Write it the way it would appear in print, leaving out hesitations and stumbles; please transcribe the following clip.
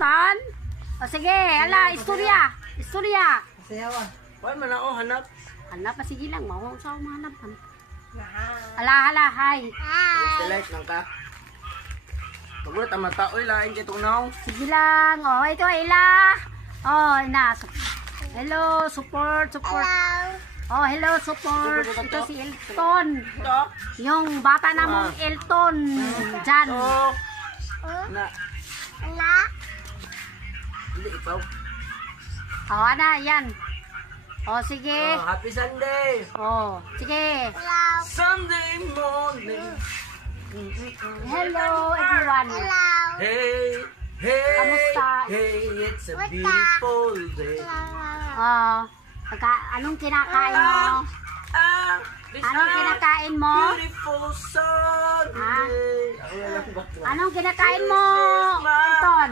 Elton? O sige, ala, istorya. Istorya. Sayaw ah. Wala man ako hanap. Hanap pa, sige lang. Mawang sa umahanap. Hala, hi. Select lang ka. Magulat ang mata. Uy, lain kay tunaw. Sige lang. Oh, ito, Ila. Oh, na. Hello, support. Oh, hello, support. Ito si Elton. Ito. Yung bata namong Elton. Diyan. Oh. Na. Hindi, ikaw. Oh, ana, yan. Oh, sige. Oh, happy Sunday. Oh, sige. Sunday morning. Hello, everyone. Hey, hey, Kamusta? hey, it's a beautiful day. Oh, anong kinakain mo? This Anong kinakain mo? beautiful Sunday. Anong kinakain mo, Elton?